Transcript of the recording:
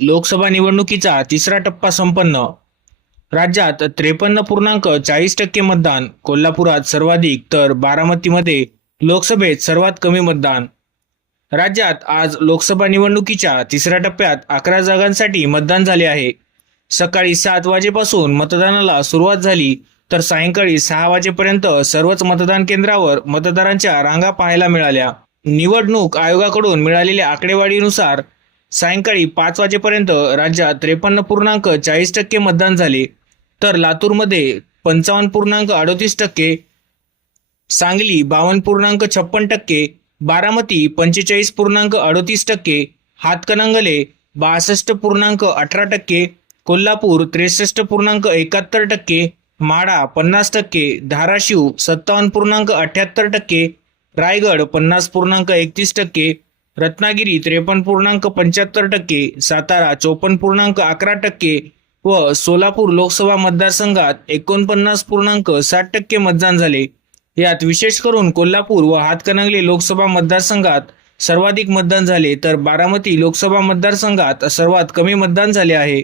लोकसभा निवडणुकीचा तिसरा टप्पा संपन्न. राज्यात त्रेपन्न पूर्णांक चाळीस टक्के मतदान कोल्हापुरात सर्वाधिक तर बारामतीमध्ये लोकसभेत सर्वात कमी मतदान. राज्यात आज लोकसभा निवडणुकीच्या तिसऱ्या टप्प्यात अकरा जागांसाठी मतदान झाले आहे. सकाळी सात वाजेपासून मतदानाला सुरुवात झाली तर सायंकाळी सहा वाजेपर्यंत सर्वच मतदान केंद्रावर मतदारांच्या रांगा पाहायला मिळाल्या. निवडणूक आयोगाकडून मिळालेल्या आकडेवारीनुसार सायंकाळी पाच वाजेपर्यंत राज्यात त्रेपन्न पूर्णांक चाळीस टक्के मतदान झाले. तर लातूरमध्ये पंचावन्न पूर्णांक अडतीस टक्के सांगली बावन्न पूर्णांक छप्पन टक्के बारामती पंचेचाळीस पूर्णांक अडतीस टक्के हातकणंगले बासष्ट पूर्णांक अठरा टक्के कोल्हापूर त्रेसष्ट पूर्णांक एकाहत्तर टक्के माडा पन्नास टक्के धाराशिव सत्तावन्न पूर्णांक अठ्याहत्तर टक्के रायगड पन्नास पूर्णांक एकतीस टक्के रत्नागिरी त्रेपन्न पूर्णांक पंच्याहत्तर टक्के सातारा चोपन्न पूर्णांक अकरा टक्के व सोलापूर लोकसभा मतदारसंघात एकोणपन्नास पूर्णांक साठ टक्के मतदान झाले. यात विशेष करून कोल्हापूर व हातकणंगले लोकसभा मतदारसंघात सर्वाधिक मतदान झाले तर बारामती लोकसभा मतदारसंघात सर्वात कमी मतदान झाले आहे.